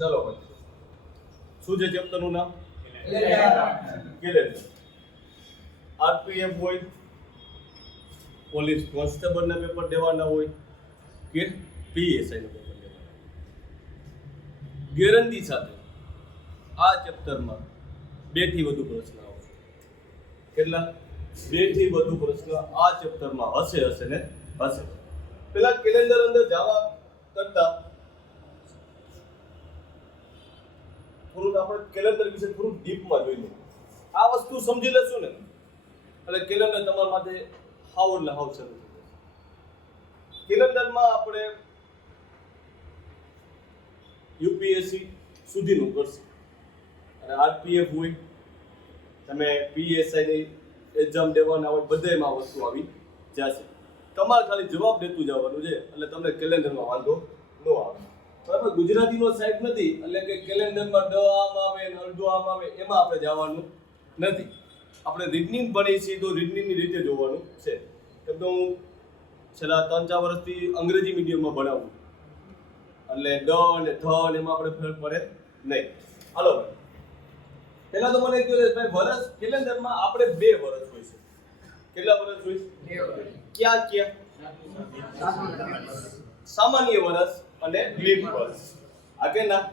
ચાલો ભાઈ, શું છે ચેપ્ટરનું નામ? કેલેન્ડર. આરપીએફ હોય, પોલીસ કોન્સ્ટેબલના પેપર દેવાના હોય કે પીએસઆઈના પેપર દેવાના, ગેરંટી સાથે આ ચેપ્ટરમાં 2 થી વધુ પ્રશ્ન આવશે. કેટલા? 2 થી વધુ પ્રશ્ન આ ચેપ્ટરમાં હશે ને હશે. પેલા કેલેન્ડર અંદર જવા કરતા થોડુંક આપણે કેલેન્ડર વિશે થોડુંક ડીપમાં જોઈ લઈએ. આ વસ્તુ સમજી લેશું ને એટલે કેલેન્ડર તમારા માટે હાવ એટલે હાવ સરળ થઈ જશે. કેલેન્ડરમાં આપણે યુપીએસસી સુધીનું કરશે અને આરપીએફ હોય, તમે પીએસઆઈની એક્ઝામ દેવાના હોય, બધામાં આ વસ્તુ આવી જશે. તમારે ખાલી જવાબ દેતું જવાનું છે એટલે તમને કેલેન્ડરમાં વાંધો ન આવે. બરાબર? ગુજરાતીનો સાહેબ નથી એટલે કે કેલેન્ડરમાં ડ આમ આવે ને અડધો આમ આવે એમાં આપણે જવાનું નથી. આપણે રીઝનિંગ ભણીએ છીએ તો રીઝનિંગની રીતે જોવાનું છે. કેમ કે હું છેલ્લા 3-4 વર્ષથી અંગ્રેજી મીડિયમમાં ભણાવું એટલે ડ અને ધ અને એમાં આપણે ફેર પડે નહીં. હાલો ભાઈ, પહેલા તો મને કહ્યું ભાઈ વર્ષ કેલેન્ડરમાં આપણે 2 વર્ષ હોય છે. કેટલા વર્ષ હોય? 2 વર્ષ. ક્યાં? સામાન્ય વર્ષ અને લીપ વર્ષ. આ કે ના?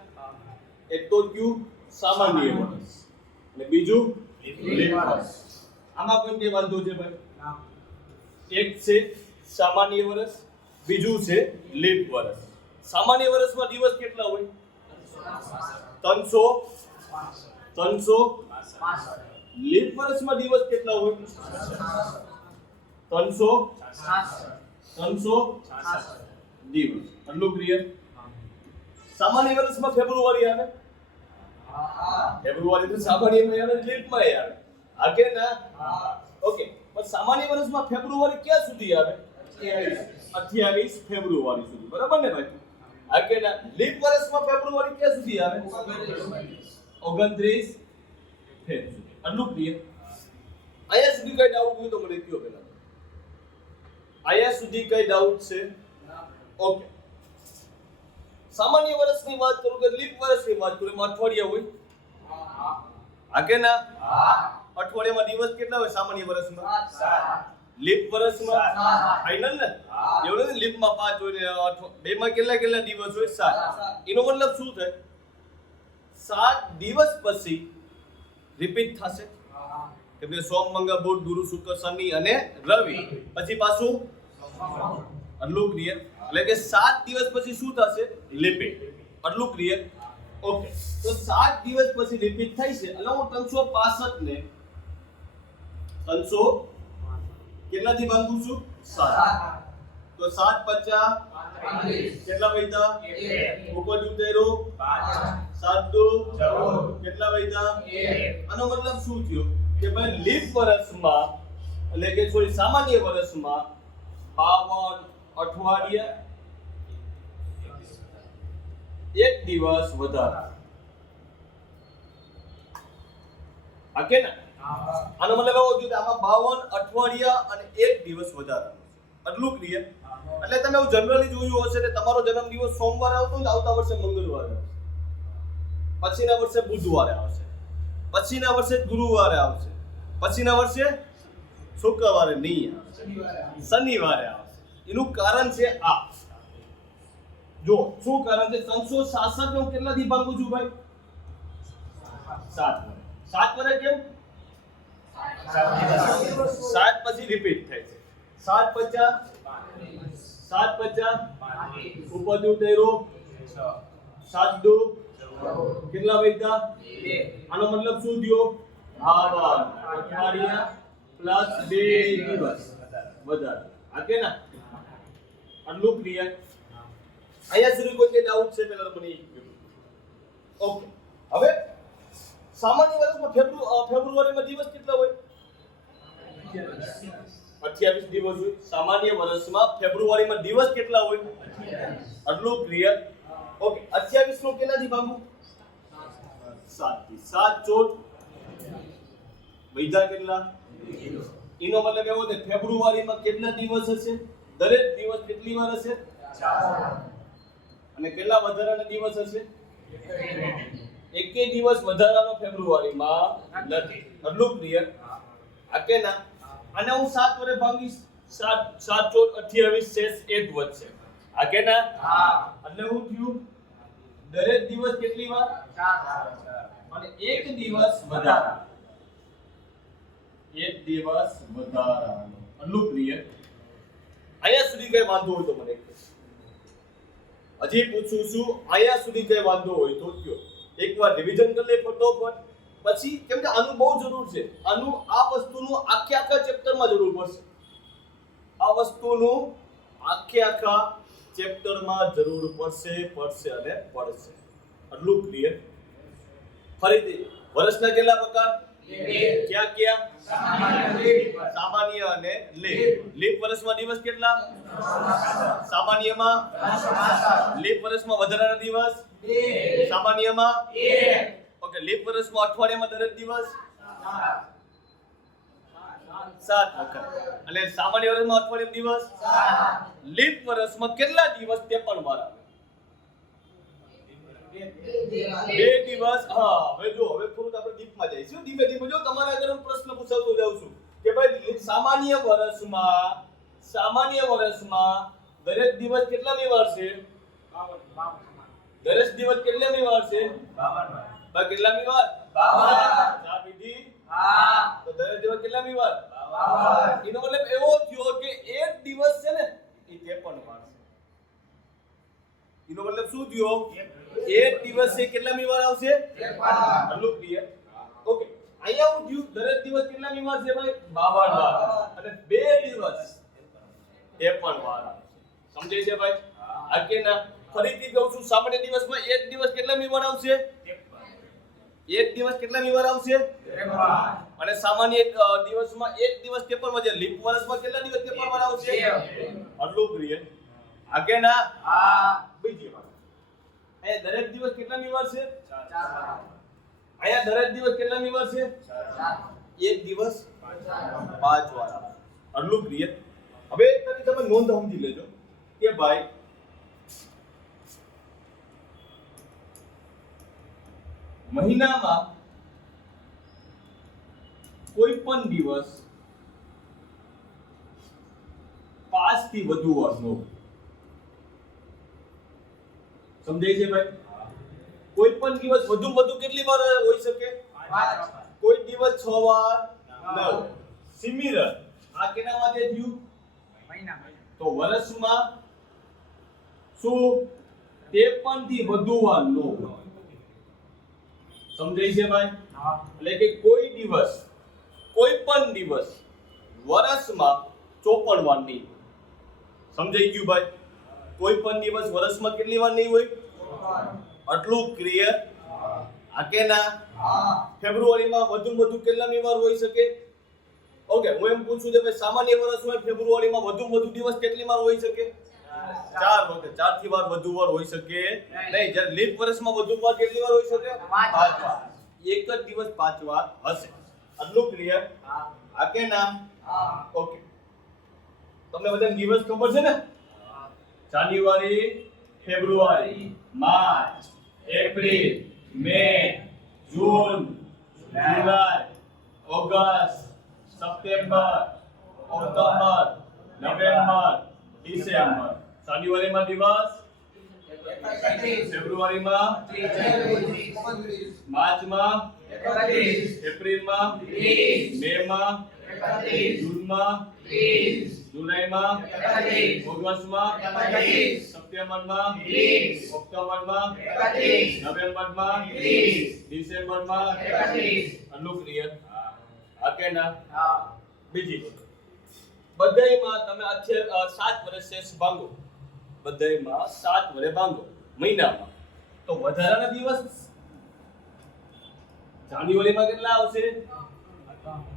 એક તો કયું સામાન્ય વર્ષ અને બીજું લીપ વર્ષ. આમાં કોઈ કે વાંધો છે ભાઈ? એક છે સામાન્ય વર્ષ, બીજું છે લીપ વર્ષ. સામાન્ય વર્ષમાં દિવસ કેટલા હોય? 300. લીપ વર્ષમાં દિવસ કેટલા હોય? 300 દિવસ. આટલું ક્લિયર? સામાન્ય વર્ષમાં ફેબ્રુઆરી આવે. ફેબ્રુઆરી તો સામાન્યમાં આવે, લીપમાં આવે. આ કે ના? ઓકે. પણ સામાન્ય વર્ષમાં ફેબ્રુઆરી ક્યાં સુધી આવે? 28 ફેબ્રુઆરી સુધી. બરાબર ને ભાઈ? આ કે ના? લીપ વર્ષમાં ફેબ્રુઆરી ક્યાં સુધી આવે? 29 ફેબ સુધી. આટલું ક્લિયર? અહીંયા સુધી કઈ ડાઉટ હોય તો મને કહો પહેલા. અહીંયા સુધી કઈ ડાઉટ છે? ઓકે. સામાન્ય વર્ષની વાત કરું કે લીપ વર્ષની વાત કરું, એમાં અઠવાડિયા હોય. હા કે ના? અઠવાડિયામાં દિવસ કેટલા હોય સામાન્ય વર્ષમાં? 7. લીપ વર્ષમાં ફાઇનલ ને? એવું નથી લીપમાં 5 હોય ને બેમાં કેટલા દિવસ હોય? 7. એનો મતલબ શું થાય? 7 દિવસ પછી રિપીટ થશે. કે ભાઈ સોમ, મંગળ, બુધ, ગુરુ, શુક્ર, શનિ અને રવિ. પછી પાછું આટલું ક્લિયર? એટલે કે 7 દિવસ પછી શું થશે? રિપીટ. આટલું ક્લિયર? ઓકે. તો 7 દિવસ પછી રિપીટ થાય છે એટલે હું 365 ને 300 કેટલાથી ભાગું છું? 7. તો 7 50 કેટલા વૈધા? 1 ઉપર ઉતેરો 7 2 કેટલા વૈધા? આનો મતલબ શું થયો કે ભાઈ લીપ વર્ષમાં એટલે કે સોરી સામાન્ય વર્ષમાં 52 અઠવાડિયા 1 દિવસ વધારે. આ કે ના? આનો મતલબ એવો થયો કે આમાં 52 અઠવાડિયા અને 1 દિવસ વધારે. આટલું ક્લિયર? એટલે તમે એવું જનરલી જોયું હશે કે તમારો જન્મદિવસ સોમવારે આવતો ને આવતા વર્ષે મંગળવારે આવશે, પછીના વર્ષે બુધવારે આવશે, પછીના વર્ષે ગુરુવારે આવશે, પછીના વર્ષે શુક્રવારે નહીં આવશે, શનિવારે આવશે. એનું કારણ છે આ. જો શું કારણ છે? 366 ને હું કેટલાથી ભાગું છું ભાઈ? 7 વડે. 7 વડે કેમ? 7 પછી રિપીટ થાય છે. 7 50 ઉપર ઉતેરો 7 2 કેટલા વૈધા? 2. આનો મતલબ શું થયો? 52 અઠવાડિયા પ્લસ 2 દિવસ વધારે. આ કે ના? આટલું ક્લિયર? અહીંયા સુધી કોઈ ડાઉટ છે? પહેલા તો મને ઓકે. હવે સામાન્ય વર્ષમાં ફેબ્રુઆરીમાં દિવસ કેટલા હોય? 28 દિવસ હોય. સામાન્ય વર્ષમાં ફેબ્રુઆરીમાં દિવસ કેટલા હોય? 28. આટલું ક્લિયર? ઓકે. 28 નો કેટલાથી ભાગું? 7 થી. 7 14 વૈધા કેટલા? એનો મતલબ એવો છે ફેબ્રુઆરીમાં કેટલા દિવસ હશે? દરેક દિવસ કેટલી વાર હશે? 4. અને કેટલા વધારાના દિવસ હશે? એકે દિવસ વધારાનો ફેબ્રુઆરીમાં નથી. આટલું ક્લિયર? આ કે ના? અને હું 7 વડે ભાગીશ, 7 7 14 28 શેષ 1 વધશે. આ કે ના? એટલે હું થયું દરેક દિવસ કેટલી વાર? 4 અને એક દિવસ વધારાનો. એક દિવસ વધારાનો. આટલું ક્લિયર? અહીંયા સુધી કઈ વાંધો હોય તો મને કહો. હજી પૂછું છું, અહીંયા સુધી કઈ વાંધો હોય તો કયો. એકવાર રિવિઝન કરી લે ફટોફટ. પછી કેમ કે આનું બહુ જરૂર છે. આનું આ વસ્તુનું આખા ચેપ્ટરમાં જરૂર પડશે. આ વસ્તુનું આખા ચેપ્ટરમાં જરૂર પડશે અને પડશે. આટલું ક્લિયર? ફરીથી વર્ષના કેટલા પ્રકાર? ક્યાં? સામાન્ય અને લીપ વર્ષમાં દિવસ કેટલા? સામાન્યમાં લીપ વર્ષમાં વધારાના દિવસ સામાન્યમાં ઓકે. લીપ વર્ષમાં અઠવાડિયામાં દરેક દિવસ 7 વખત અને સામાન્ય વર્ષમાં અઠવાડિયામાં દિવસ 7. લીપ વર્ષમાં કેટલા દિવસ તે પણ વાર આવે? 2 દિવસ. હા, હવે જો હવે થોડું આપણે ડીપમાં જઈશું. ધીમે ધીમે જો તમારા આગળ હું પ્રશ્ન પૂછતો જાઉં છું કે ભાઈ સામાન્ય વર્ષમાં દરેક દિવસ કેટલામી વાર છે? 52. દરેક દિવસ કેટલામી વાર છે? 52. કેટલામી વાર? 52. જા વિધિ? હા. તો દરેક દિવસ કેટલામી વાર? 52. એનો મતલબ એવો થયો કે એક દિવસ છે ને એ 53 વાર છે. એનો મતલબ શું થયો? એક દિવસે કેટલામી વાર આવશે? 53 વાર. આટલું ક્લિયર? ઓકે. અહીંયા હું થયું દરેક દિવસ કેટલામી વાર છે ભાઈ? 52 વાર. અને 2 દિવસ 53 વાર આવશે. સમજાય છે ભાઈ? આ કે ના? ફરીથી કહું છું, સામાન્ય દિવસમાં એક દિવસ કેટલામી વાર આવશે? 53. એક દિવસ કેટલામી વાર આવશે? 53. અને સામાન્ય દિવસમાં એક દિવસ 53 વાર છે. લીપ વર્ષમાં કેટલા દિવસ 53 વાર આવશે? આટલું ક્લિયર? આ કે ના? હા. બીજી વાત, અહીંયા દરેક દિવસ કેટલામી વાર છે? 4. અહીંયા દરેક દિવસ કેટલામી વાર છે? 4. એક દિવસ 5 વાર આવશે. આટલું ક્લિયર? હવે તમે નોંધ સમજી લેજો કે ભાઈ મહિનામાં કોઈ પણ દિવસ 5 થી વધુ વાર ન હોય. સમજાય છે ભાઈ? કોઈ પણ દિવસ વધુ કેટલી વાર હોઈ શકે? 5. કોઈ દિવસ 6 વાર ન હોય. સિમિલર આ કેના માટે થયું? મહિનામાં. તો વર્ષમાં શું 53 થી વધુ વાર ન હોય. સમજાય છે ભાઈ? એટલે કે કોઈ પણ દિવસ વર્ષમાં 54 વાર નહીં. સમજાઈ ગયું ભાઈ? કોઈ પણ દિવસ વર્ષમાં કેટલી વાર નહીં હોય? આટલું ક્લિયર? આ કે ના? ફેબ્રુઆરીમાં વધુ કેટલામી વાર હોઈ શકે? ઓકે, હું એમ પૂછું છું ભાઈ સામાન્ય વર્ષ હોય ફેબ્રુઆરીમાં વધુ દિવસ કેટલી વાર હોઈ શકે? 4 વખત. 4 થી વાર વધુ વાર હોઈ શકે નહીં. જ્યારે લીપ વર્ષમાં વધુ વાર કેટલી વાર હોઈ શકે? 5 વાર. એક જ દિવસ 5 વાર હશે. આટલું ક્લિયર? આ કે ના? ઓકે. તમને બધાને દિવસ ખબર છે ને? જાન્યુઆરી, ફેબ્રુઆરી, માર્ચ, એપ્રિલ, મે, જૂન, જુલાઈ, ઓગસ્ટ, સપ્ટેમ્બર, ઓક્ટોબર, નવેમ્બર, ડિસેમ્બર. જાન્યુઆરીમાં દિવસ 31, ફેબ્રુઆરીમાં 31, માર્ચમાં 31, એપ્રિલમાં 30, મેમાં 31, જૂનમાં 30, જુલાઈમાં 31, ઓગસ્ટમાં 31, સપ્ટેમ્બરમાં 30, ઓક્ટોબરમાં 31, નવેમ્બરમાં 30, ડિસેમ્બરમાં 31. આટલું ક્લિયર? હા કે ના? હા. બીજી બધાયમાં તમે 7 વર્ષ શેષ ભાંગો. બધાયમાં 7 વડે ભાંગો મહિનામાં. તો વધારાના દિવસ જાન્યુઆરીમાં કેટલા આવશે?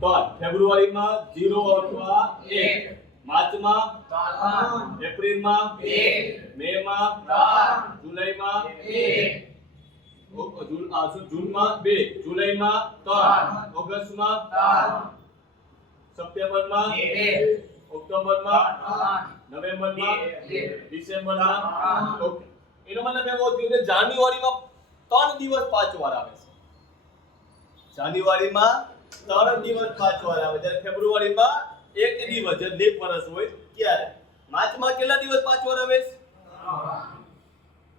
3. ફેબ્રુઆરીમાં 0 અથવા 1. માર્ચમાં 3. એપ્રિલમાં 2. મેમાં 3. જુલાઈમાં 1. જૂનમાં 2. જુલાઈમાં 3. ઓગસ્ટમાં 3. સપ્ટેમ્બરમાં 2. ઓક્ટોબરમાં 3. નવેમ્બરમાં 2. ડિસેમ્બરમાં 3. ઓકે. એનો મતલબ એવો થયો કે જાન્યુઆરીમાં 3 દિવસ 5 વાર આવે છે. જાન્યુઆરીમાં 3 દિવસ 5 વાર આવે, જ્યારે ફેબ્રુઆરીમાં 1 દિવસ, જે લીપ વર્ષ હોય ત્યારે. માર્ચમાં કેટલા દિવસ 5 વાર આવે છે?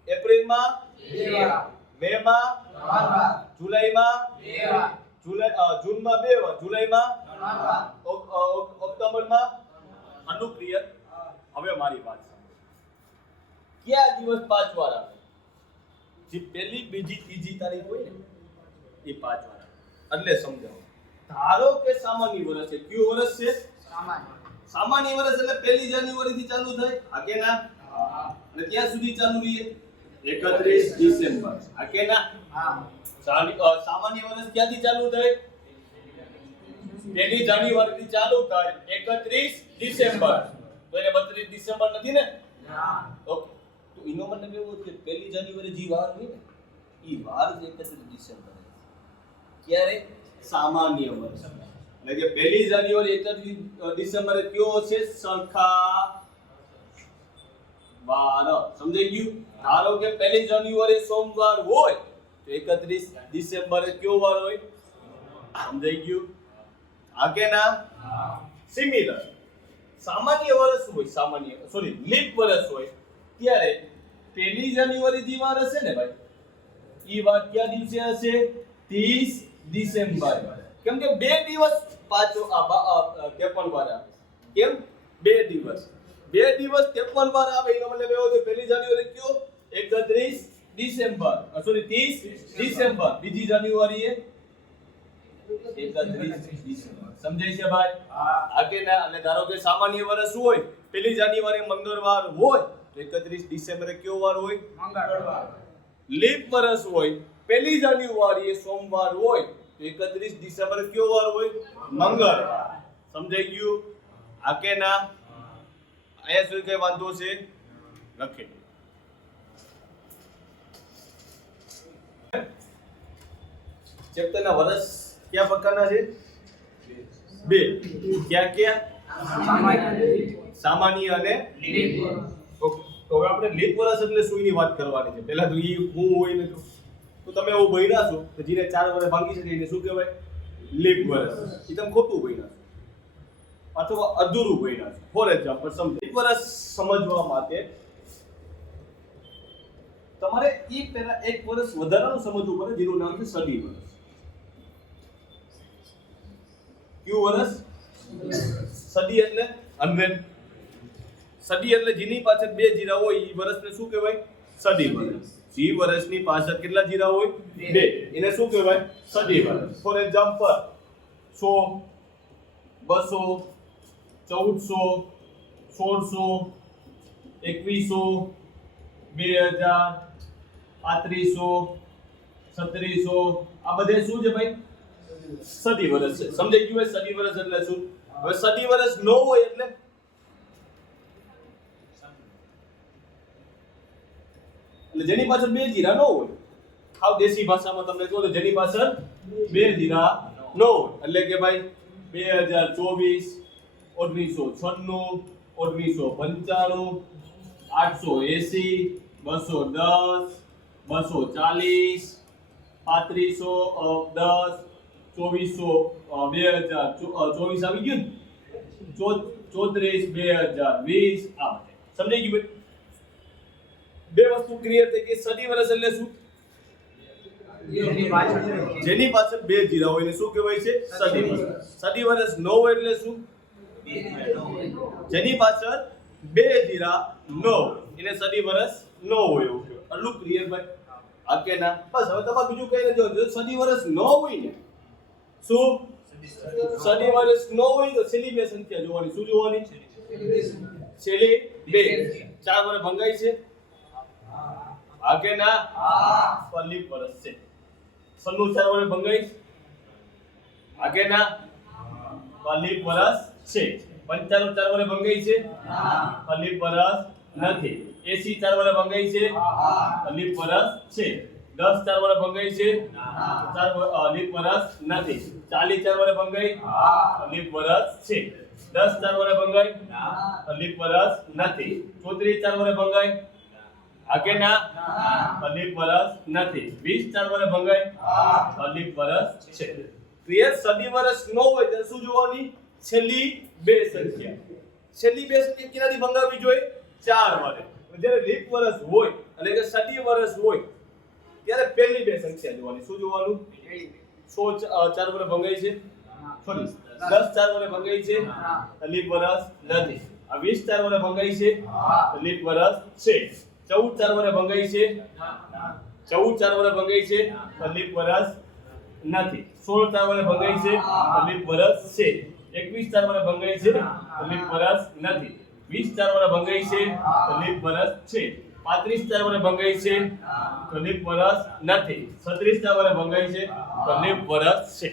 એપ્રિલમાં 2 વાર, મેમાં 3 વાર, જુલાઈમાં 2 વાર, જૂનમાં 2 વાર, જુલાઈમાં 3 વાર, ઓક્ટોબરમાં અનુક્રિય. હવે મારી વાત સાંભળો, કયા દિવસ 5 વાર આવે? જે પહેલી, બીજી, ત્રીજી તારીખ હોય ને એ 5 વાર આવે. એટલે સમજાવો, ધારો કે સામાન્ય વર્ષ છે. કયું વર્ષ છે? સામાન્ય વર્ષ એટલે 1 જાન્યુઆરી થી ચાલુ થાય, આ કે ના? અને ત્યાં સુધી ચાલુ રહે 31 ડિસેમ્બર, આ કે ના? સામાન્ય વર્ષ ક્યાંથી ચાલુ થાય? 1 જાન્યુઆરી થી ચાલુ થાય, 31 ડિસેમ્બર. તો એને 32 ડિસેમ્બર નથી ને? ઓકે, તો એનો મતલબ એવો છે 1 જાન્યુઆરી જે વાર હોય ને એ વાર 31 ડિસેમ્બર. ક્યારે? સામાન્ય વર્ષ. એટલે કે 1 જાન્યુઆરી 31 ડિસેમ્બરે કયો હશે? સરખા વાર. સમજાઈ ગયું? ધારો કે 1 જાન્યુઆરી સોમવાર હોય તો 31 ડિસેમ્બરે કયો વાર હોય? સમજાઈ ગયું? આ કે ના? સિમિલર, સામાન્ય વર્ષ હોય, લીપ વર્ષ હોય ત્યારે 1 જાન્યુઆરી જે વાર હશે ને ભાઈ, ઈ વાર કયા દિવસે હશે? 30 ડિસેમ્બર. કેમ કે 2 દિવસ પાછો 53 વાર આવે. કેમ? 2 દિવસ 53 વાર આવે. એનો મતલબ એવો છે 1 જાન્યુઆરી કયો? 31 ડિસેમ્બર, 30 ડિસેમ્બર. બીજી જાન્યુઆરી એ 31 ડિસેમ્બર. સમજાય છે ભાઈ? આ કે ના? અને ધારો કે સામાન્ય વર્ષ હોય, 1 જાન્યુઆરી મંગળવાર હોય તો 31 ડિસેમ્બરે કયો વાર હોય? મંગળવાર. લીપ વર્ષ હોય, 1 જાન્યુઆરી સોમવાર હોય તો 31 ડિસેમ્બરે કયો વાર હોય? મંગળવાર. સમજાઈ ગયું? આ કે ના? અહીંયા સુધી કઈ વાંધો છે? લખી ચેપ્ટરના વર્ષ કયા પ્રકારના છે? 2. ક્યાં? સામાન્ય અને લીપ. ઓકે, તો હવે આપણે લીપ વર્ષ એટલે શું એની વાત કરવાની છે. પહેલા તો ઈ હું હોય ને તો તમે એવું ભણ્યા છો કે જેને 4 વર્ષ ભાંગી શકે એને શું કહેવાય? લીપ વર્ષ. એ તમે ખોટું ભણ્યા છો અથવા અધૂરું ભણ્યા છો. ફોર એક્ઝામ્પલ, લીપ વર્ષ સમજવા માટે તમારે ઈ પહેલા એક વર્ષ વધારાનું સમજવું પડે, જેનું નામ છે સદી વર્ષ. કયું વર્ષ? સદી એટલે 100. સદી એટલે જેની પાછળ 2 જીરા હોય એ વર્ષને શું કહેવાય? સદી વર્ષ. જે વર્ષની પાછળ કેટલા જીરા હોય? 2, એને શું કહેવાય? સદી વર્ષ. ફોર એક્ઝામ્પલ 100, 200, 1400, 1600, 2100, 2000, 3500, 3700, આ બધે શું છે ભાઈ? સદી વર્ષ છે. સમજાઈ ગયું? સદી વર્ષ એટલે શું? હવે સદી વર્ષ ન હોય એટલે જેની પાછળ 2 જીરા ન હોય. આવ દેશી ભાષામાં તમને કહો તો જેની પાછળ 2 જીરા ન હોય એટલે કે ભાઈ 2024, 1996, 1995, 880, 210, 240, 3510, 2400, 2024 આવી ગયું ને, 34, 2020. આ સમજાઈ ગયું ભાઈ? 2 વસ્તુ ક્લિયર થઈ ગઈ. સદી વર્ષ એટલે શું? જેની પાછળ 2 જીરા હોય એને શું કહેવાય છે? સદી વર્ષ. સદી વર્ષ ન હોય એટલે શું? જેની પાછળ 2 જીરા ન હોય એને સદી વર્ષ ન હોય એવું કહેવાય. આટલું ક્લિયર ભાઈ? આ કે ના? બસ હવે તમારે બીજું કઈ નથી. જો સદી વર્ષ ન હોય ને, શું સદી વર્ષ ન હોય તો છેલ્લી 2 સંખ્યા જોવાની. શું જોવાની? છેલ્લી 2. 4 વર્ષ ભંગાય છે? આ કે ના? હા. લીપ વર્ષ છે. 94 વર્ષ ભંગાય? આ કે ના? લીપ વર્ષ છે. 95 4 વર્ષ ભંગાય છે? હા. લીપ વર્ષ નથી. 80 4 વર્ષ ભંગાય છે? હા. લીપ વર્ષ છે. 10 4 વર્ષ ભંગાય છે? હા. લીપ વર્ષ નથી. 40 4 વર્ષ ભંગાય? હા. લીપ વર્ષ છે. 10 4 વર્ષ ભંગાય? હા. લીપ વર્ષ નથી. 34 4 વર્ષ ભંગાય? આ કે ના લીપ વર્ષ નથી. 20 4 વડે ભંગાય લીપ વર્ષ છે. ક્લિયર? સદી વર્ષ ન હોય ત્યારે શું જોવાની? છેલ્લી બે સંખ્યા. છેલ્લી બે સંખ્યા કેટલાથી ભંગાવવી જોઈએ? 4 વડે. જ્યારે લીપ વર્ષ હોય એટલે કે સદી વર્ષ હોય ત્યારે પહેલી બે સંખ્યા જોવાની. શું જોવાનું? 100 4 વડે ભંગાય છે, સોરી 10 4 વડે ભંગાય છે, લીપ વર્ષ નથી. આ 20 4 વડે ભંગાય છે, લીપ વર્ષ છે. 14 4 વડે ભંગાય છે, 14 4 વડે ભંગાય છે, લીપ વર્ષ નથી. 16 4 વડે ભંગાય છે, લીપ વર્ષ છે. 21 4 વડે ભંગાય છે, લીપ વર્ષ નથી. 20 4 વડે ભંગાય છે, લીપ વર્ષ છે. 35 4 વડે ભંગાય છે, લીપ વર્ષ નથી. 36 4 વડે ભંગાય છે, લીપ વર્ષ છે.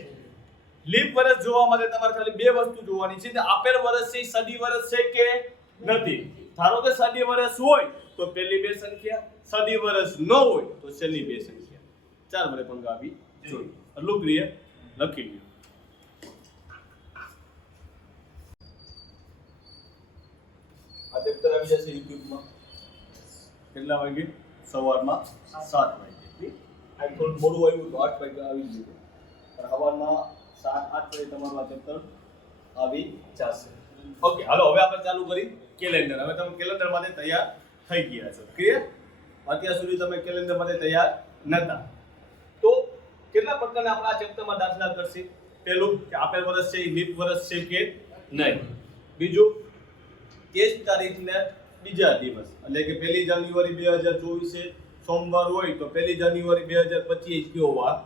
લીપ વર્ષ જોવા માટે તમારે ખાલી બે વસ્તુ જોવાની છે કે આપેલ વર્ષ છે સદી વર્ષ છે કે નથી. ધારો કે સદી વર્ષ હોય તો પહેલી બે સંખ્યા, સદી વર્ષ ન હોય તો છેલ્લી બે સંખ્યા. 4 વડે ભંગાવી જોઈએ. એટલું ક્લિયર? લખી લ્યો. આ ચેપ્ટર આવી જશે યુટ્યુબમાં. કેટલા વાગે? સવારમાં 7 વાગે. આ થોડું મોડું આવ્યું તો 8 વાગે આવી જશે. પણ સવારમાં 7 8 વાગે તમારું આ ચેપ્ટર આવી જશે. ઓકે, હાલો હવે આપણે ચાલુ કરી કેલેન્ડર. હવે તમે કેલેન્ડર માટે તૈયાર થઈ ગયા છો. ક્લિયર? અત્યાર સુધી તમે કેલેન્ડર માટે તૈયાર નતા. તો કેટલા પ્રકારના આપણે આ ચેપ્ટરમાં દાખલા કરશે? પહેલું કે આપેલ વર્ષ છે એ લીપ વર્ષ છે કે નહીં. બીજું તે જ તારીખને બીજા દિવસ એટલે કે 1 જાન્યુઆરી 2024 છે, સોમવાર હોય તો 1 જાન્યુઆરી 2025 કયો વાર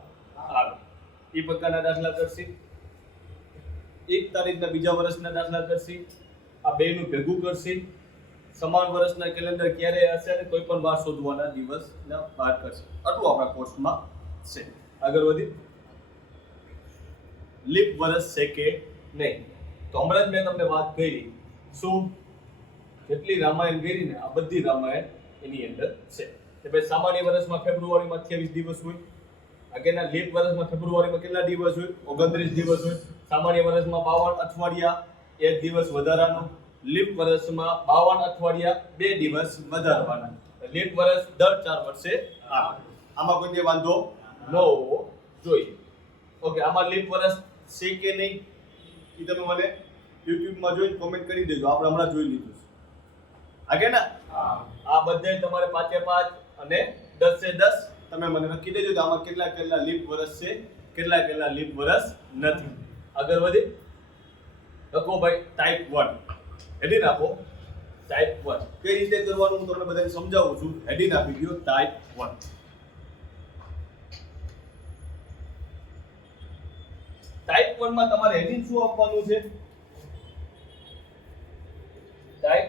આવે એ પ્રકારના દાખલા કરશે. 1 તારીખના બીજા વર્ષના દાખલા કરશે. આ બેનું ભેગું કરશે. સમાન વર્ષના કેલેન્ડર ક્યારે હશે અને કોઈ પણ વાર શોધવાના દિવસના બહાર કરશે. આટલું આપણા કોર્સમાં છે. આગળ વધી લીપ વર્ષ છે કે નહીં. તો હમણાં જ મેં તમને વાત કરી શું જેટલી રામાયણ કરી ને આ બધી રામાયણ એની અંદર છે. કે ભાઈ સામાન્ય વર્ષમાં ફેબ્રુઆરીમાં 28 દિવસ હોય. આગળના લીપ વર્ષમાં ફેબ્રુઆરીમાં કેટલા દિવસ હોય? 29 દિવસ હોય. સામાન્ય વર્ષમાં 52 અઠવાડિયા, 1 દિવસ વધારાનો. લીપ વર્ષમાં 52 અઠવાડિયા, 2 દિવસ વધારવાના. લીપ વર્ષ દર 4 વર્ષે આવે. આમાં કોઈ વાંધો ન હોવો જોઈએ. ઓકે, આમાં લીપ વર્ષ છે કે નહીં એ તમે મને યુટ્યુબમાં જોઈને કોમેન્ટ કરી દેજો. આપણે હમણાં જોઈ લીધું છે. આગળ ના આ બધે તમારે 5 5 અને 10 10 તમે મને લખી દેજો કે આમાં કેટલા કેટલા લીપ વર્ષ છે, કેટલા કેટલા લીપ વર્ષ નથી. આગળ વધી લખો ભાઈ ટાઈપ 1. હેડિંગ આપો ટાઈપ 1. કઈ રીતે કરવાનું હું તમને બધાને સમજાવું છું. હેડિંગ આપી દો ટાઈપ 1. ટાઈપ 1 માં તમારે હેડિંગ શું આપવાનું છે? ટાઈપ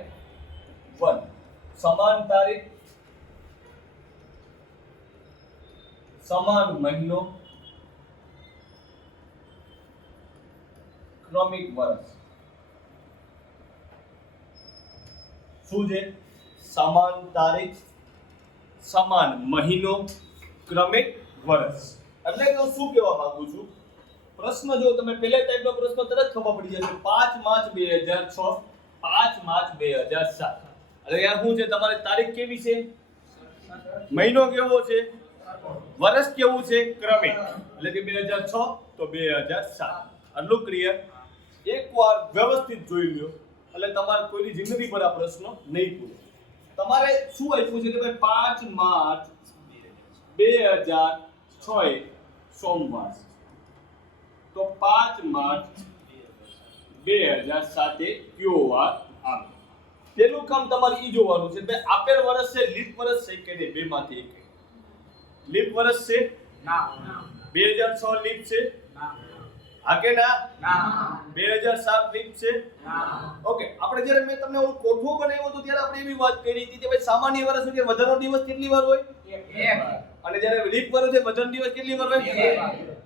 1 સમાન તારીખ, સમાન મહિનો, ક્રમિક વર્ષ. શું છે? સમાન તારીખ, સમાન મહિનો, ક્રમિક વર્ષ. એટલે કે હું શું કહેવા માંગુ છું, પ્રશ્ન જો તમે પહેલા ટાઈપનો પ્રશ્ન તરત ખબર પડી જશે. 5 માર્ચ 2006, 5 માર્ચ 2007. એટલે યાર શું છે તમારી તારીખ કેવી છે? મહિનો કેવો છે? વર્ષ કેવું છે? ક્રમિક. એટલે કે 2006 તો 2007. આટલું ક્લિયર? એકવાર વ્યવસ્થિત જોઈ લ્યો એટલે તમારે કોઈની જિંદગી પર આ પ્રશ્ન નહીં પૂછે. તમારે શું આપ્યું છે કે ભાઈ 5 માર્ચ 2006 સોમવાર. તો 5 માર્ચ 2007 કયો વાર આવે? તેનું કામ તમારે ઈ જોવાનું છે કે આપેલ વર્ષ છે લીપ વર્ષ છે કે નહીં, બેમાંથી એક. લીપ વર્ષ છે? ના. 2006 લીપ છે? ના. હા કે ના? 2007 લીપ છે? ના. ઓકે, આપણે જ્યારે મેં તમને ઓલો કોઠો બનાવ્યો હતો ત્યારે આપણે એવી વાત કરી હતી કે ભાઈ સામાન્ય વર્ષ એટલે વધારાનો દિવસ કેટલી વાર હોય? એક. અને જ્યારે લીપ વર્ષ છે વધારાનો દિવસ કેટલી વાર હોય? એક.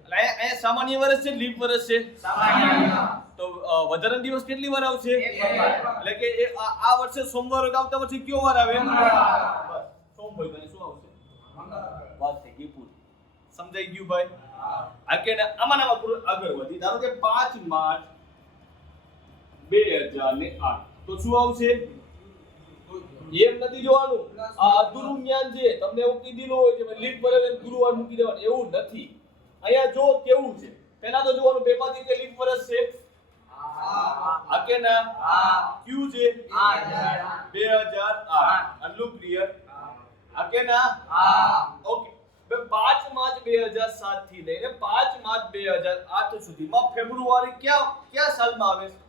એટલે અહીંયા સામાન્ય વર્ષ છે લીપ વર્ષ છે? સામાન્ય. તો વધારાનો દિવસ કેટલી વાર આવશે? એક વાર. એટલે કે આ વર્ષે સોમવાર હોય તો આવતા વર્ષે કયો વાર આવે? બસ સોમ હોય તો શું આવશે? મંગળવાર. વાત થઈ ગઈ પૂરી. સમજાઈ ગયું ભાઈ? આગળ આગળ વધી ધારો કે 5 માર્ચ 2008 તો શું આવશે? એમ નથી જોવાનું. આ અધૂરું જ્ઞાન છે. તમને એવું કીધેલું હોય કે લીપ વર્ષ અને ગુરુવાર મૂકી દેવાનું, એવું નથી. અહીંયા જો કેવું છે, પહેલા તો જોવાનું બેમાંથી કે લીપ વર્ષ છે. આ કે ના? ક્યુ છે 2008. આટલું ક્લિયર? આ કે ના? ઓકે. 5 માર્ચ 2007 થી લઈને 5 માર્ચ 2008 સુધીમાં ફેબ્રુઆરી કયા સાલમાં આવે છે?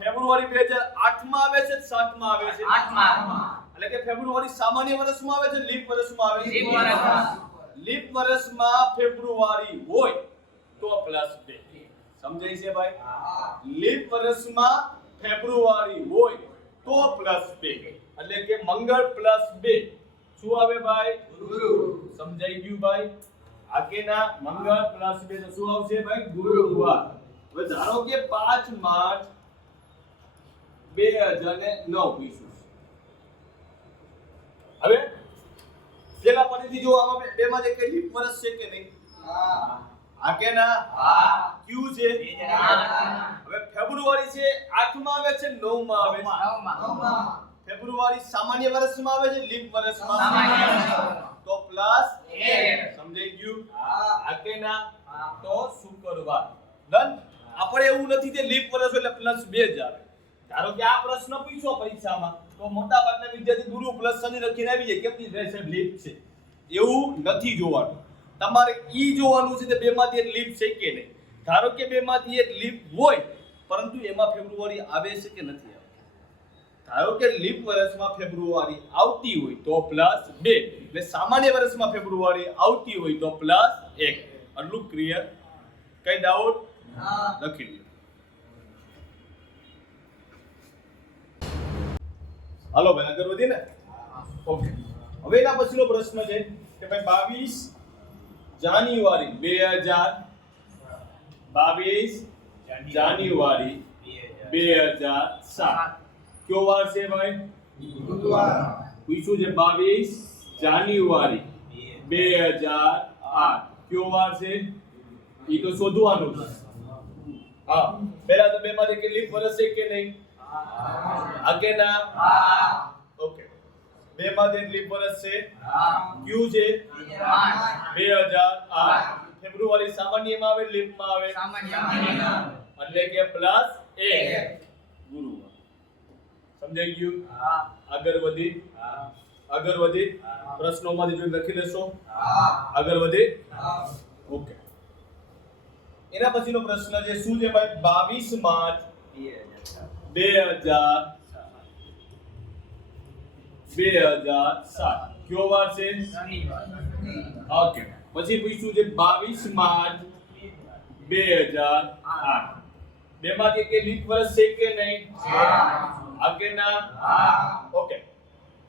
ફેબ્રુઆરી 2008 માં આવે છે, 7 માં આવે છે? 8 માં. એટલે કે ફેબ્રુઆરી સામાન્ય વર્ષમાં આવે છે, લીપ વર્ષમાં આવે છે? લીપ વર્ષમાં ફેબ્રુઆરી હોય તો +2. સમજાય છે ભાઈ? લીપ વર્ષમાં ફેબ્રુઆરી હોય તો +2, એટલે કે મંગળ +2 શું આવે ભાઈ? ગુરુ. સમજાઈ ગયું ભાઈ? આ કે ના? મંગળ +2 તો શું આવશે ભાઈ? ગુરુવાર. હવે ધારો કે 5 માર્ચ 2009 પીશું. હવે પેલા પછીથી જો આમાં બેમાં જે કે લીપ વર્ષ છે કે નહીં? આ કે ના? ક્યુ છે? હવે ફેબ્રુઆરી છે 8 માં આવે છે, 9 માં આવે છે? ફેબ્રુઆરી સામાન્ય વર્ષમાં આવે છે, લીપ વર્ષમાં? તો +1. સમજાઈ ગયું? આ કે ના? તો શુક્રવાર. ડન. આપણે એવું નથી કે લીપ વર્ષ એટલે +2 જ આવે. ધારો કે આ પ્રશ્ન પૂછ્યો પરીક્ષામાં તો મોટા ભાગના વિદ્યાર્થી ગુરુ પ્લસ શનિ લખીને આવી જાય, કેમ કે રહેશે લીપ છે. એવું નથી જોવાનું. તમારે ઈ જોવાનું છે કે બેમાંથી એક લીપ છે કે નહીં. ધારો કે બેમાંથી એક લીપ હોય પરંતુ એમાં ફેબ્રુઆરી આવે છે કે નથી આવતી. ધારો કે લીપ વર્ષમાં ફેબ્રુઆરી આવતી હોય તો +2, એટલે સામાન્ય વર્ષમાં ફેબ્રુઆરી આવતી હોય તો +1. આટલું ક્લિયર? કઈ ડાઉટ? લખી લો. હાલો ભાઈ આગળ વધીએ ને? ઓકે. હવે એના પછીનો પ્રશ્ન છે કે ભાઈ 22 જાન્યુઆરી 2007 કયો વાર છે ભાઈ? બુધવાર. પૂછ્યું છે 22 જાન્યુઆરી 2008 કયો વાર છે? ઈ તો શોધવાનું છે. હા, પહેલા તો બેમાંથી કે લીપ વર્ષ છે કે નહીં? આગે ના? ઓકે. બેમાંથી લીપ વર્ષ છે? ક્યુ છે 2008. ફેબ્રુઆરી સામાન્યમાં આવે, લીપમાં આવે? એટલે કે +1 ગુરુવાર. સમજાઈ ગયું? આગળ વધી પ્રશ્નોમાંથી જોઈ લખી લેશો. આગળ વધી. ઓકે. એના પછીનો પ્રશ્ન છે શું છે ભાઈ? 22 માર્ચ 2007 કયો વાર છે? ઓકે. પછી પૂછ્યું છે 22 માર્ચ 2008 બેમાંથી કે લીપ વર્ષ છે કે નહીં? આગે ના? ઓકે.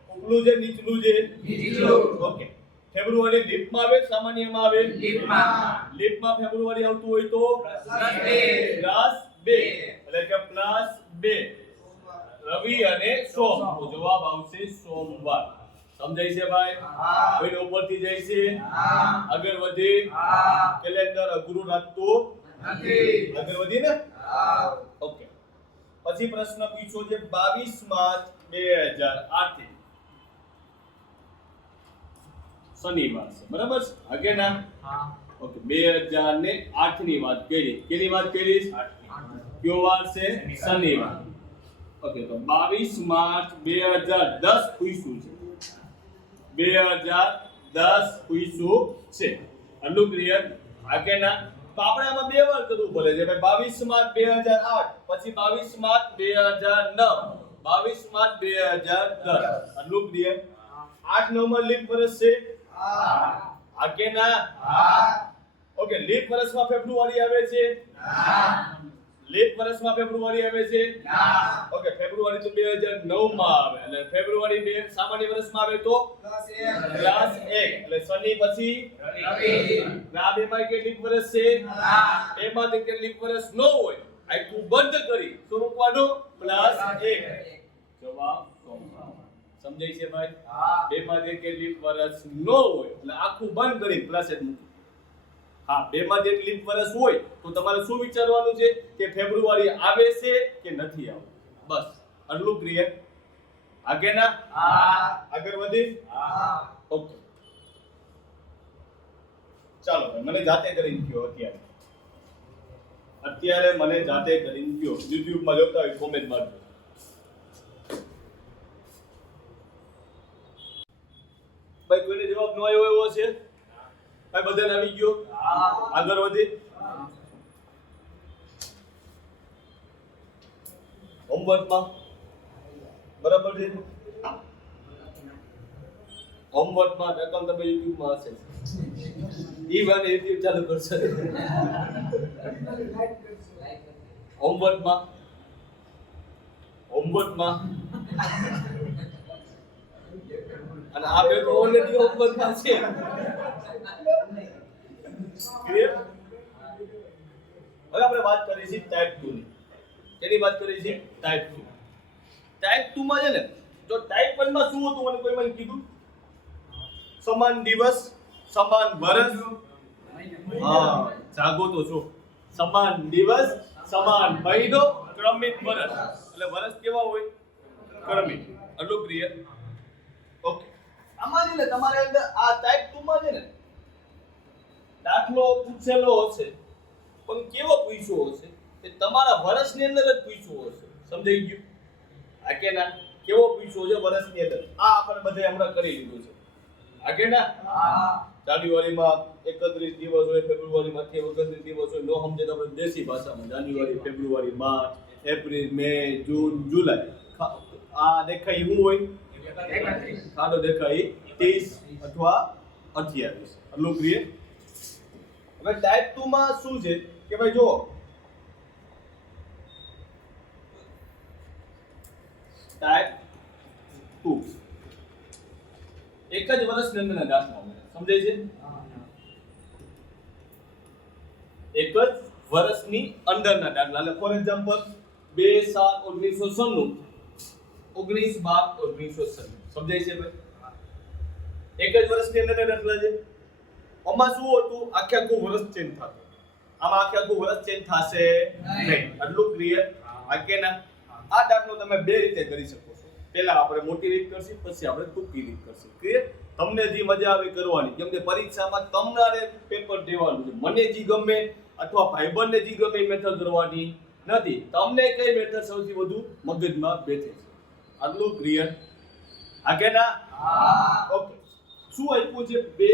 ઉપલું છે નીચલું છે? ઓકે. ફેબ્રુઆરી લીપમાં આવે, સામાન્યમાં આવે? લીપમાં ફેબ્રુઆરી આવતું હોય તો +2, એટલે કે +2. રવિ અને સોમ, તો જવાબ આવશે સોમવાર. સમજાય છે ભાઈ? કોઈને ઉપરથી જાય છે? આગળ વધી. કેલેન્ડર અઘરું રાખતું નથી. આગળ વધી ને? ઓકે. પછી પ્રશ્ન પૂછ્યો છે 22 માર્ચ 2008 થી શનિવાર છે, બરાબર છે? આગે ના? ઓકે. 2008 ની વાત કરી. કેની વાત કરી? કયો વાર છે? શનિવાર. ઓકે. તો 22 માર્ચ 2010 પૂછ્યું છે. 2010 પૂછ્યું છે. આટલું ક્લિયર? આગે ના? તો આપણે આમાં બે વાર કરવું પડે છે ભાઈ. 22 માર્ચ 2008 પછી 22 માર્ચ 2009 22 માર્ચ 2010. આટલું ક્લિયર? 8 નંબર લીપ વર્ષ છે? આગે ના? ઓકે. લીપ વર્ષમાં ફેબ્રુઆરી આવે છે? લીપ વર્ષમાં ફેબ્રુઆરી આવે છે? ઓકે. ફેબ્રુઆરી તો 2009 માં આવે, એટલે ફેબ્રુઆરી સામાન્ય વર્ષમાં આવે તો +1, એટલે શનિ પછી રવિ. આ બેમાં કે લીપ વર્ષ છે? એમાં કે લીપ વર્ષ ન હોય, આખું બંધ કરી શું મૂકવાનું? +1. જવાબ સોમવાર. સમજાય છે ભાઈ? બેમાં કે લીપ વર્ષ ન હોય એટલે આખું બંધ કરી +1 મૂકવું. હા, બેમાં જે લીપ વર્ષ હોય તો તમારે શું વિચારવાનું છે કે ફેબ્રુઆરી આવે છે કે નથી આવતું. બસ આટલું ક્લિયર? આગે ના આગળ વધી ઓકે ચાલો ભાઈ મને જાતે કરીને કયો અત્યારે મને જાતે કરીને કયો YouTube માં જોતા હોય કોમેન્ટ મારજો ભાઈ કોઈને જવાબ ન આવ્યો એવો છે ભાઈ બધાને આવી ગયો આગળ વધી હોમવર્કમાં બરાબર છે હોમવર્કમાં રકમ તમે YouTube માં હશે ઈ વાને YouTube ચાલુ કરશે હોમવર્કમાં અને આ બે તો ઓલરેડી હોમવર્કમાં છે ક્લિયર હવે આપણે વાત કરી છે ટાઈપ 2 ની તેની વાત કરી છે ટાઈપ 2 ટાઈપ 2 માં છે ને તો ટાઈપ 1 માં શું હતું મને કોઈ મને કીધું સમાન દિવસ સમાન વર્ષ હા જાગો તો છો સમાન દિવસ સમાન મહિનો ક્રમિક વર્ષ એટલે વર્ષ કેવા હોય ક્રમિક એટલું ક્લિયર ઓકે આમાં છે ને તમારે અંદર આ ટાઈપ 2 માં છે ને દાખલો પૂછેલો હશે પણ કેવો પૂછ્યો હશે તે તમારા વર્ષની અંદર જ પૂછ્યો હશે સમજાઈ ગયું આ કે ના કેવો પૂછ્યો છે વર્ષની અંદર આ આપણે બધે હમણાં કરી લીધું છે આ કે ના જાન્યુઆરીમાં 31 દિવસ હોય ફેબ્રુઆરીમાં 29 દિવસ હોય નો સમજે તો આપણે દેશી ભાષામાં જાન્યુઆરી ફેબ્રુઆરી માર્ચ એપ્રિલ મે જૂન જુલાઈ આ દેખાય શું હોય ખાડો દેખાય 30 અથવા 28 એટલું ક્લિયર હવે ટાઈપ 2 માં શું છે કે ભાઈ જો ટાઈપ 2 એક જ વર્ષની અંદરના દાખલા સમજાય છે એક જ વર્ષની અંદરના દાખલા એટલે ફોર એક્ઝામ્પલ 2/7/1996 19/12/1996 સમજાય છે ભાઈ એક જ વર્ષની અંદરના દાખલા છે આમાં શું હતું આખું વર્ષ ચેન્જ થતું આમાં આખું વર્ષ ચેન્જ થશે નહીં એટલું ક્લિયર આ કે ના આ દાખલો તમે બે રીતે કરી શકો છો પહેલા આપણે મોટી રીત કરશું પછી આપણે ટૂંકી રીત કરશું ક્લિયર તમને જે મજા આવે કરવાની કેમ કે પરીક્ષામાં તમારે પેપર દેવાનું છે મને જે ગમે અથવા ભાઈબંધને જે ગમે એ મેથડ કરવાની નથી તમને કઈ મેથડ સૌથી વધુ મગજમાં બેઠે છે આટલું ક્લિયર આ કે ના ઓકે શું આપ્યું છે 2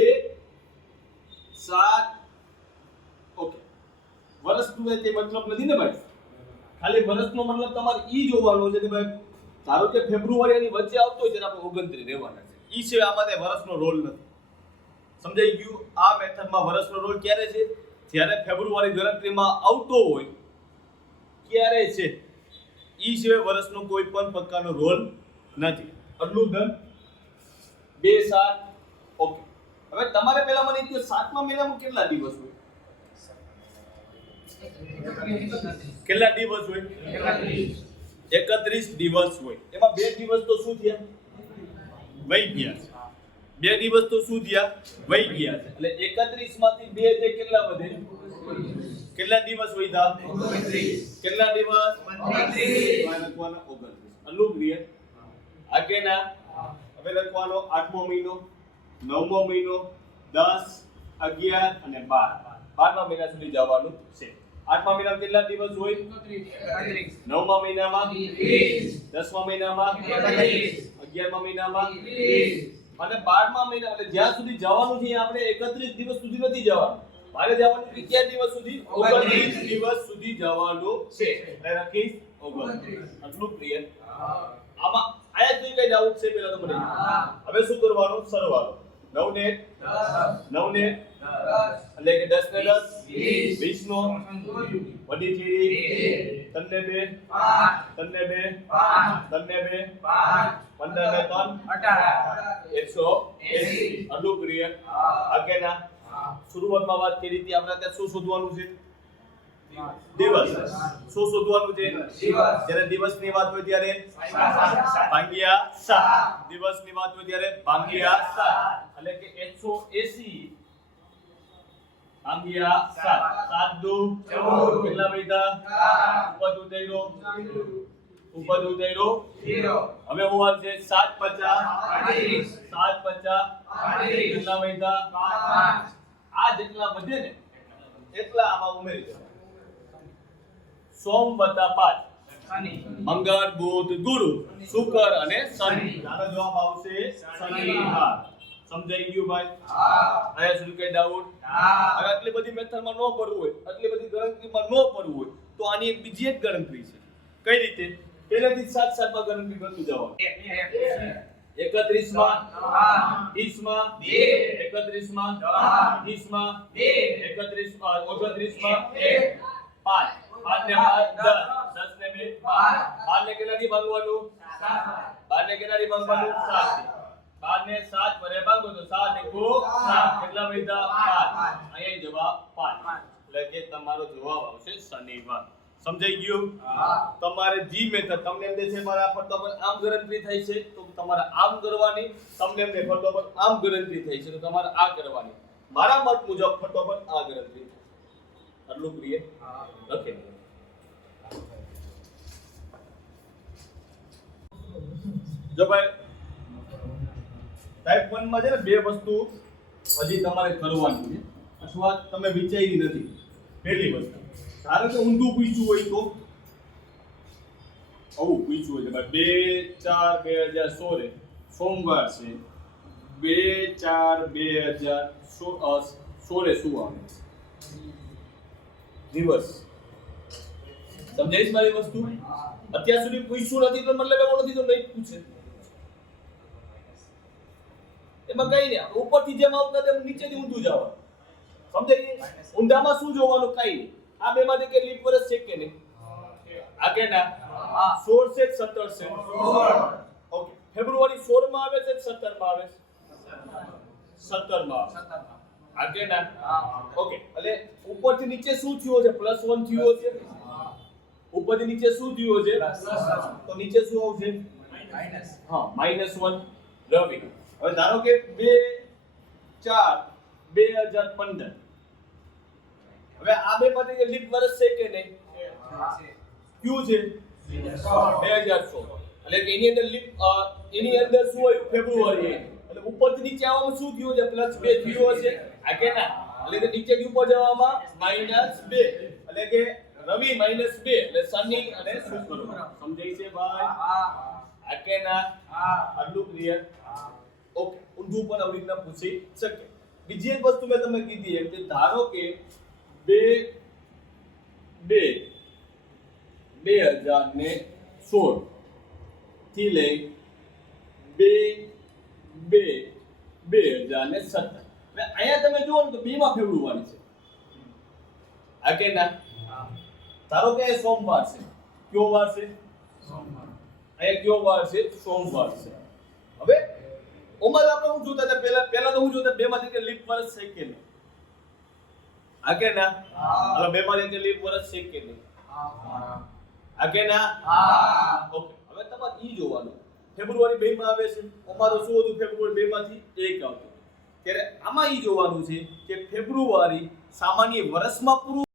7 ઓકે વર્ષનું તે મતલબ નથી ને ભાઈ ખાલી વર્ષનો મતલબ તમારે ઈ જોવાનો છે કે ભાઈ ધારો કે ફેબ્રુઆરી ની વચ્ચે આવતો હોય ત્યારે આપણે 29 રહેવાના છે ઈ છે આમાં વર્ષનો રોલ નથી સમજાઈ ગયું આ મેથડમાં વર્ષનો રોલ ક્યારે છે જ્યારે ફેબ્રુઆરી ગણતરીમાં આવતો હોય ક્યારે છે ઈ છે વર્ષનો કોઈ પણ પ્રકારનો રોલ નથી એટલું ડન 2 7 ઓકે હવે તમારે પહેલા મને કહો 7મા મહિનામાં કેટલા દિવસ હોય કેટલા દિવસ હોય 31 દિવસ હોય એમાં 2 દિવસ તો શું થયા વહી ગયા છે 2 દિવસ તો શું થયા વહી ગયા છે એટલે 31 માંથી 2 જે કેટલા વધે કેટલા દિવસ વધ્યા 29 કેટલા દિવસ 29 લખવાનો 29 અલુ ક્લિયર આગે ના હવે લખવાનો 8મો મહિનો 9મો મહિનો 10 11 અને 12 12મા મહિના સુધી જવાનું છે 8મા મહિનામાં કેટલા દિવસ હોય 31 9મા મહિનામાં 30 10મા મહિનામાં 31 11મા મહિનામાં 30 અને 12મા મહિના એટલે જ્યાં સુધી જવાનું છે આપણે 31 દિવસ સુધી નથી જવાનું મારે જવાનું છે કયા દિવસ સુધી 29 દિવસ સુધી જવાનું છે એટલે રાખીશ 29 આટલું ક્લિયર આમાં આયા કોઈ કઈ ડાઉટ છે પેલા તો મને હવે શું કરવાનું સરવાળો 9 ને 10 9 ને 10 એટલે કે 10 ને 10 20 નો વડી ચીરી 3 ને 2 5 3 ને 2 5 3 ને 2 5 15 ને 3 18 180 અડુ ક્લિયર આગે ના શરૂઆતમાં વાત કરી હતી આપણે ત્યાં શું શોધવાનું છે દિવસ શું શોધવાનું છે દિવસ જ્યારે દિવસની વાત હોય ત્યારે ભાગ્યા 7 દિવસની વાત હોય ત્યારે ભાગ્યા 7 એટલે કે 180 ભાગ્યા 7 7 દુ 14 કેટલા વધ્યા ઉપર ઉતર્યો ઉપર ઉતાર્યો 0. હવે હું આવશે 7 50 7 50 કેટલા વધ્યા 5. આ જેટલા વધે ને એટલા આમાં ઉમેરી દેવાના. સોમ વત્તા 5 મંગળ બુધ ગુરુ શુક્ર અને શનિ. આનો જવાબ આવશે શનિવાર. સમજાઈ ગયું ભાઈ? આયા સુધી કઈ ડાઉટ? હવે આટલી બધી મેથડમાં ન પડવું હોય, આટલી બધી ગણતરીમાં ન પડવું હોય તો આની એક બીજી એક ગણતરી છે. કઈ રીતે? પહેલેથી 7 માં ગણતરી કરતું જવાનું. 31 માં 30 માં 31 માં 30 માં 31 માં 29 માં 5 5 ને 5 10 10 ને 2 12 12 ને કેટલાથી ભાગવાનું? 12 ને કેટલાથી ભાગવાનું? 7 થી 12 ને 7 વડે ભાગો તો 7 * 7 કેટલા વધ્યા? 5. અહીંયા જવાબ 5. એટલે કે તમારો જવાબ આવશે શનિવાર. સમજાઈ ગયું? તમારે જી મેથડ તમને એમ દે છે મારા ફટાફટ આમ ગણતરી થાય છે તો તમારે આમ કરવાની, તમને એમ દે ફટાફટ આમ ગણતરી થાય છે તો તમારે આ કરવાની. મારા મત મુજબ ફટાફટ આ ગણતરી થાય. આટલું ક્લિયર? ઓકે. જો ભાઈ ટાઈપ 1 માં છે ને બે વસ્તુ હજી તમારે કરવાની છે અથવા તમે વિચારી નથી. પહેલી વસ્તુ, ધારો કે ઊંધું પૂછ્યું હોય તો આવું પૂછ્યું હોય કે ભાઈ 2/4/2016 સોમવાર છે, 2/4/2016 શું આવે? દિવસ. સમજાઈશ મારી વસ્તુ? અત્યાર સુધી પૂછ્યું નથી તો મતલબ એવો નથી તો નહીં પૂછે. એમાં કઈ નહીં, ઉપરથી જેમ આવતા તેમ નીચેથી ઊંધું જવાનું. સમજાય? ઊંધામાં શું જોવાનું? કઈ નહીં. આ બે માંથી કે લીપ વર્ષ છે કે નહીં? આ કે ના? 16 છે 17 છે? 16. ઓકે. ફેબ્રુઆરી 16 માં આવે છે 17 માં આવે છે? 17 માં આવે. આ કે ના? ઓકે. એટલે ઉપરથી નીચે શું થયો છે? +1 થયો છે. ઉપરથી નીચે શું થયો છે? તો નીચે શું આવશે? હા, -1 રવિ. હવે ધારો કે 2/4/2015. હવે આ બે માંથી લીપ વર્ષ છે કે નહીં? ક્યુ છે? 2016. એટલે કે એની અંદર લીપ એની અંદર શું હોય? ફેબ્રુઆરી. એટલે ઉપરથી નીચે આવવામાં શું થયું છે? +2 થયો છે. આ કે ના? એટલે કે નીચેથી ઉપર જવામાં -2. એટલે કે રવિ -2 એટલે શનિ અને શુક્ર. સમજાય છે ભાઈ? આ કે ના? આટલું ક્લિયર? ઓકે. ઊંધું પણ આવી રીતના પૂછી શકે. બીજી એક વસ્તુ મેં તમને કીધી એમ કે ધારો કે 2016 થી લઈ 2017. હવે અહીંયા તમે જુઓ ને તો 2 માં ફેબ્રુઆરી છે. આ કે ના? ધારો કે સોમવાર છે. કયો વાર છે? સોમવાર. અહીંયા કયો વાર છે? સોમવાર છે. હવે ઓમાં આપણે શું જોતા હતા? પહેલા તો હું જોતા બે માંથી કે લીપ વર્ષ છે કે નહીં? આ કે ના? એટલે બે માંથી કે લીપ વર્ષ છે કે નહીં? આ કે ના? ઓકે. હવે તમારે ઈ જોવાનું ફેબ્રુઆરી 2 માં આવે છે. અમારો શું હતું? ફેબ્રુઆરી 2 માંથી 1 આવતું. ત્યારે આમાં ઈ જોવાનું છે કે ફેબ્રુઆરી સામાન્ય વર્ષમાં પૂરું